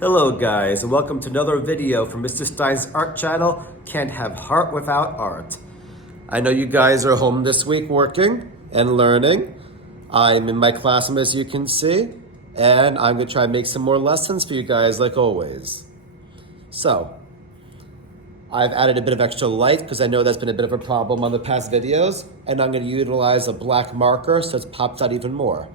Hello guys, and welcome to another video from Mr. Stein's art channel, Can't Have Heart Without Art. I know you guys are home this week working and learning. I'm in my classroom as you can see, and I'm gonna try and make some more lessons for you guys like always. So, I've added a bit of extra light because I know that's been a bit of a problem on the past videos, and I'm gonna utilize a black marker so it pops out even more.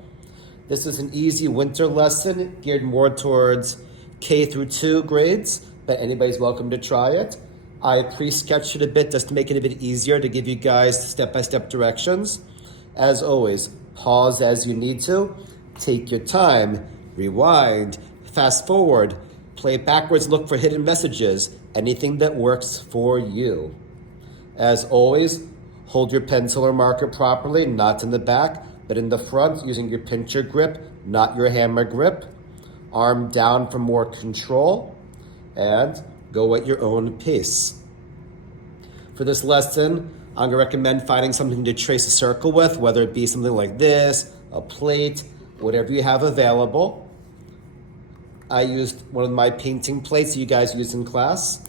This is an easy winter lesson geared more towards K through 2 grades, but anybody's welcome to try it. I pre-sketched it a bit just to make it a bit easier to give you guys step-by-step directions. As always, pause as you need to, take your time, rewind, fast forward, play backwards, look for hidden messages, anything that works for you. As always, hold your pencil or marker properly, not in the back, but in the front using your pincher grip, not your hammer grip. Arm down for more control, and go at your own pace. For this lesson, I'm gonna recommend finding something to trace a circle with, whether it be something like this, a plate, whatever you have available. I used one of my painting plates you guys used in class.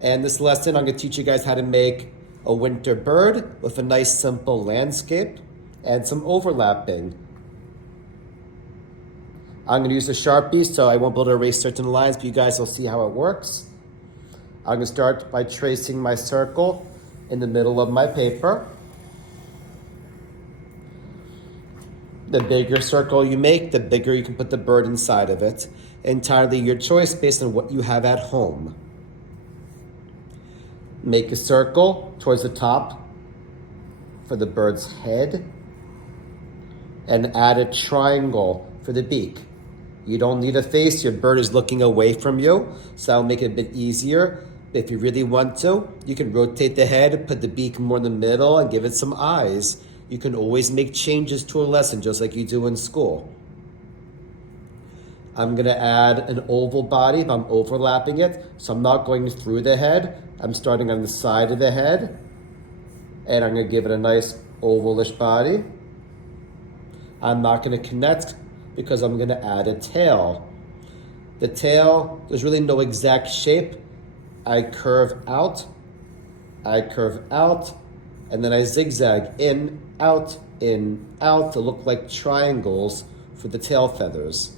And this lesson, I'm gonna teach you guys how to make a winter bird with a nice simple landscape and some overlapping. I'm gonna use a Sharpie, so I won't be able to erase certain lines, but you guys will see how it works. I'm gonna start by tracing my circle in the middle of my paper. The bigger circle you make, the bigger you can put the bird inside of it. Entirely your choice based on what you have at home. Make a circle towards the top for the bird's head, and add a triangle for the beak. You don't need a face, your bird is looking away from you, so that'll make it a bit easier. If you really want to, you can rotate the head, put the beak more in the middle, and give it some eyes. You can always make changes to a lesson, just like you do in school. I'm gonna add an oval body if I'm overlapping it, so I'm not going through the head. I'm starting on the side of the head, and I'm gonna give it a nice ovalish body. I'm not gonna connect because I'm gonna add a tail. The tail, there's really no exact shape. I curve out, and then I zigzag in, out, to look like triangles for the tail feathers.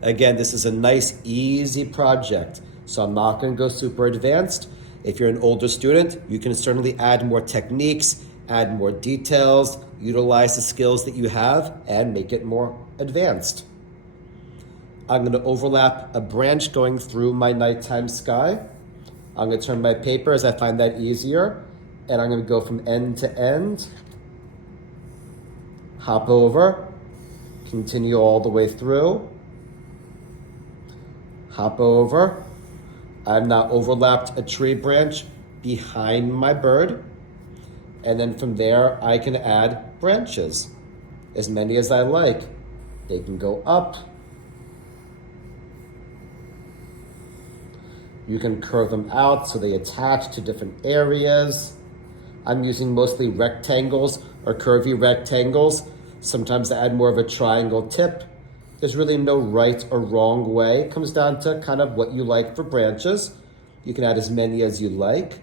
Again, this is a nice, easy project, so I'm not gonna go super advanced. If you're an older student, you can certainly add more techniques, add more details, utilize the skills that you have, and make it more advanced. I'm gonna overlap a branch going through my nighttime sky. I'm gonna turn my paper as I find that easier, and I'm gonna go from end to end, hop over, continue all the way through, hop over. I've now overlapped a tree branch behind my bird. And then from there, I can add branches, as many as I like. They can go up. You can curve them out so they attach to different areas. I'm using mostly rectangles or curvy rectangles. Sometimes I add more of a triangle tip. There's really no right or wrong way. It comes down to kind of what you like for branches. You can add as many as you like.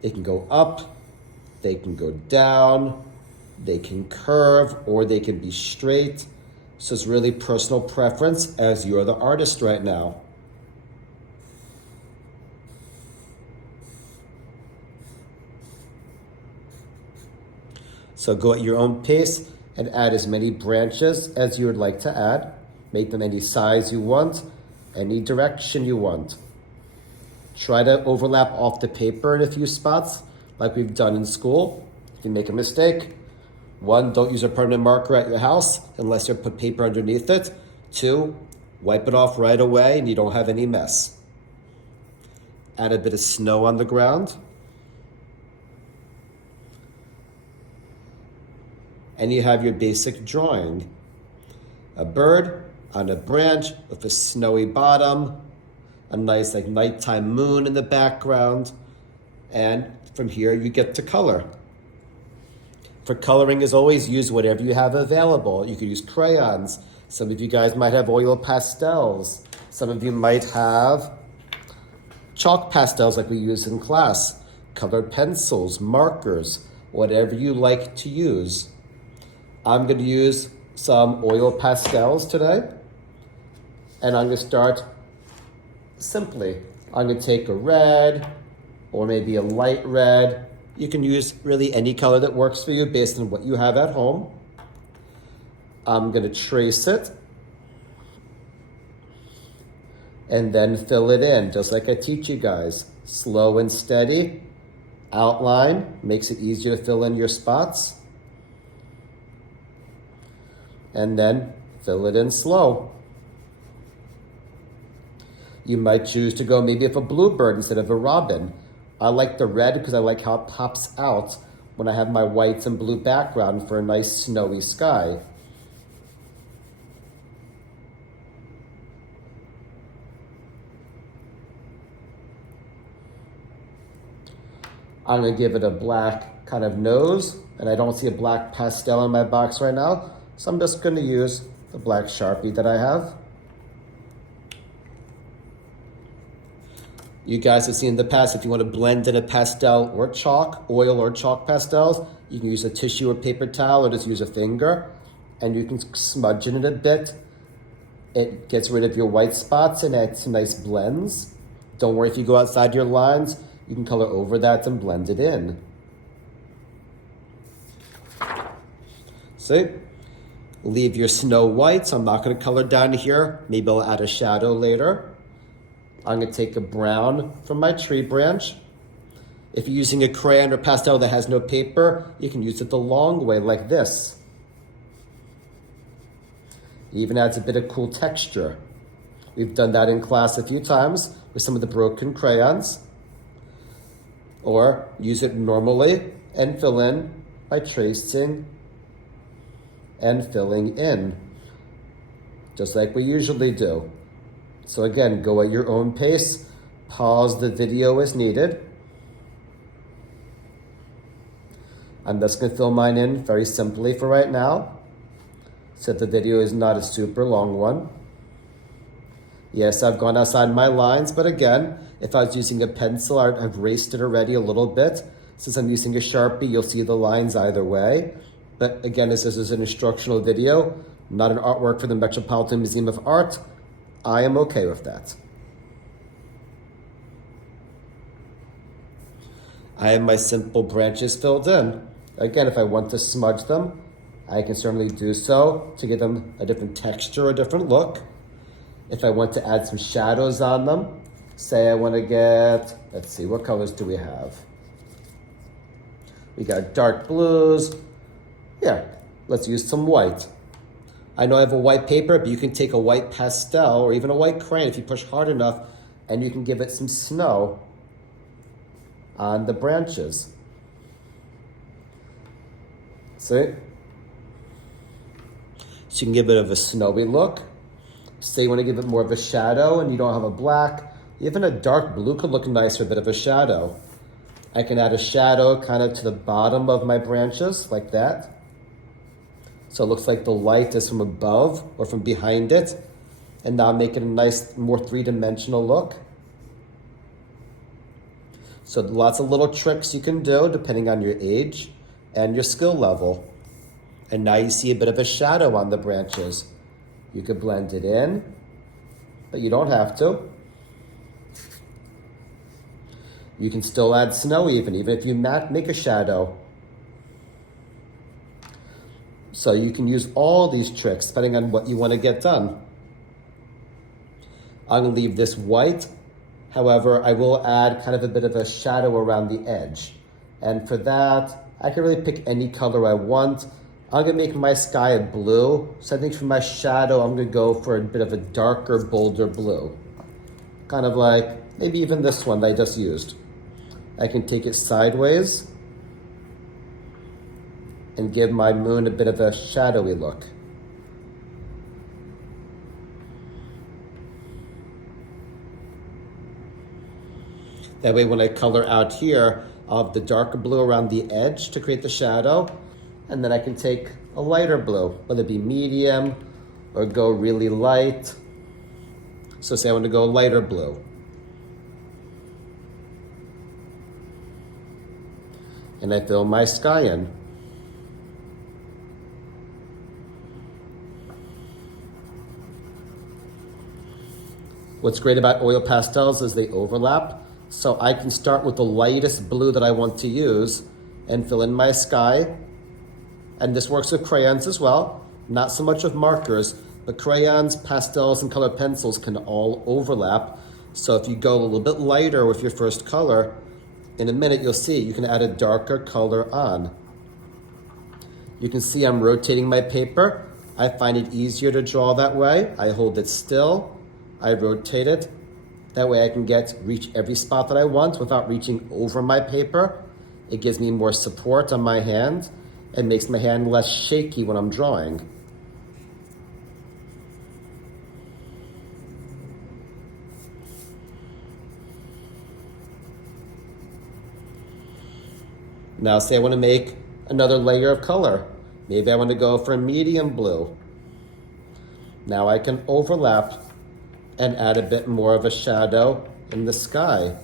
They can go up. They can go down, they can curve, or they can be straight. So it's really personal preference as you're the artist right now. So go at your own pace and add as many branches as you would like to add. Make them any size you want, any direction you want. Try to overlap off the paper in a few spots, like we've done in school. If you make a mistake, 1, don't use a permanent marker at your house unless you put paper underneath it. 2, wipe it off right away and you don't have any mess. Add a bit of snow on the ground. And you have your basic drawing. A bird on a branch with a snowy bottom, a nice like nighttime moon in the background, and from here you get to color. For coloring, as always, use whatever you have available. You could use crayons, Some of you guys might have oil pastels. Some of you might have chalk pastels like we use in class, colored pencils, markers, whatever you like to use. I'm going to use some oil pastels today, and I'm going to start simply. I'm going to take a red or maybe a light red. You can use really any color that works for you based on what you have at home. I'm going to trace it and then fill it in, just like I teach you guys. Slow and steady. Outline makes it easier to fill in your spots. And then fill it in slow. You might choose to go maybe with a bluebird instead of a robin. I like the red because I like how it pops out when I have my whites and blue background for a nice snowy sky. I'm going to give it a black kind of nose, and I don't see a black pastel in my box right now, so I'm just going to use the black Sharpie that I have. You guys have seen in the past, if you want to blend in a pastel or chalk, oil or chalk pastels, you can use a tissue or paper towel or just use a finger, and you can smudge in it a bit. It gets rid of your white spots and adds some nice blends. Don't worry if you go outside your lines, you can color over that and blend it in. See? Leave your snow white, so I'm not going to color down here. Maybe I'll add a shadow later. I'm going to take a brown from my tree branch. If you're using a crayon or pastel that has no paper, you can use it the long way like this. It even adds a bit of cool texture. We've done that in class a few times with some of the broken crayons. Or use it normally and fill in by tracing and filling in, just like we usually do. So again, go at your own pace, pause the video as needed. I'm just going to fill mine in very simply for right now, so the video is not a super long one. Yes, I've gone outside my lines, but again, if I was using a pencil, I've erased it already a little bit. Since I'm using a Sharpie, you'll see the lines either way. But again, this is an instructional video, not an artwork for the Metropolitan Museum of Art. I am okay with that. I have my simple branches filled in. Again, if I want to smudge them, I can certainly do so to give them a different texture, a different look. If I want to add some shadows on them, say I want to get, let's see, what colors do we have? We got dark blues. Yeah, let's use some white. I know I have a white paper, but you can take a white pastel or even a white crayon if you push hard enough, and you can give it some snow on the branches. See? So you can give it a snowy look. Say you want to give it more of a shadow and you don't have a black, even a dark blue could look nice for a bit of a shadow. I can add a shadow kind of to the bottom of my branches like that. So it looks like the light is from above or from behind it, and now make it a nice, more three-dimensional look. So lots of little tricks you can do depending on your age and your skill level. And now you see a bit of a shadow on the branches. You could blend it in, but you don't have to. You can still add snow even if you make a shadow. So you can use all these tricks depending on what you want to get done. I'm going to leave this white. However, I will add kind of a bit of a shadow around the edge. And for that, I can really pick any color I want. I'm going to make my sky a blue. So I think for my shadow, I'm going to go for a bit of a darker, bolder blue. Kind of like maybe even this one that I just used. I can take it sideways and give my moon a bit of a shadowy look. That way when I color out here, I'll have the darker blue around the edge to create the shadow, and then I can take a lighter blue, whether it be medium or go really light. So say I want to go lighter blue. And I fill my sky in. What's great about oil pastels is they overlap. So I can start with the lightest blue that I want to use and fill in my sky. And this works with crayons as well. Not so much with markers, but crayons, pastels, and colored pencils can all overlap. So if you go a little bit lighter with your first color, in a minute you'll see you can add a darker color on. You can see I'm rotating my paper. I find it easier to draw that way. I hold it still, I rotate it. That way I can reach every spot that I want without reaching over my paper. It gives me more support on my hand and makes my hand less shaky when I'm drawing. Now say I want to make another layer of color. Maybe I want to go for medium blue. Now I can overlap and add a bit more of a shadow in the sky.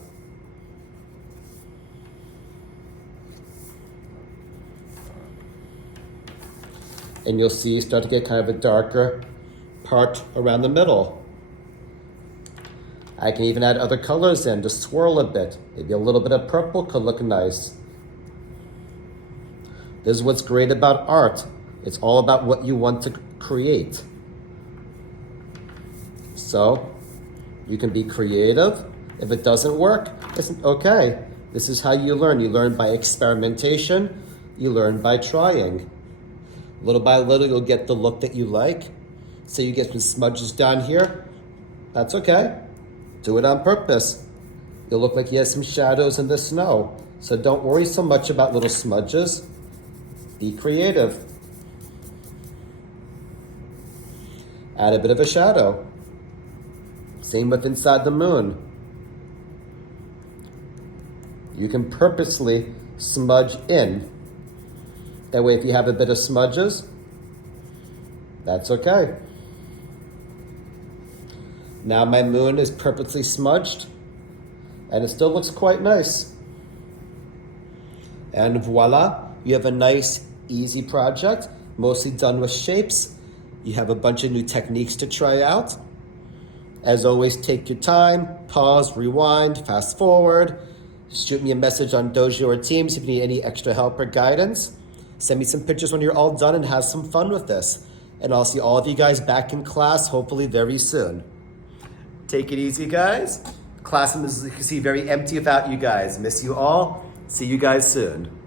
And you'll see you start to get kind of a darker part around the middle. I can even add other colors in to swirl a bit. Maybe a little bit of purple could look nice. This is what's great about art. It's all about what you want to create. So you can be creative. If it doesn't work, it's okay. This is how you learn. You learn by experimentation. You learn by trying. Little by little, you'll get the look that you like. So you get some smudges down here. That's okay. Do it on purpose. You'll look like you have some shadows in the snow. So don't worry so much about little smudges. Be creative. Add a bit of a shadow. Same with inside the moon. You can purposely smudge in. That way if you have a bit of smudges, that's okay. Now my moon is purposely smudged and it still looks quite nice. And voila, you have a nice, easy project, mostly done with shapes. You have a bunch of new techniques to try out. As always, take your time, pause, rewind, fast forward. Shoot me a message on Dojo or Teams if you need any extra help or guidance. Send me some pictures when you're all done and have some fun with this. And I'll see all of you guys back in class, hopefully very soon. Take it easy, guys. Classroom is, as you can see, very empty without you guys. Miss you all. See you guys soon.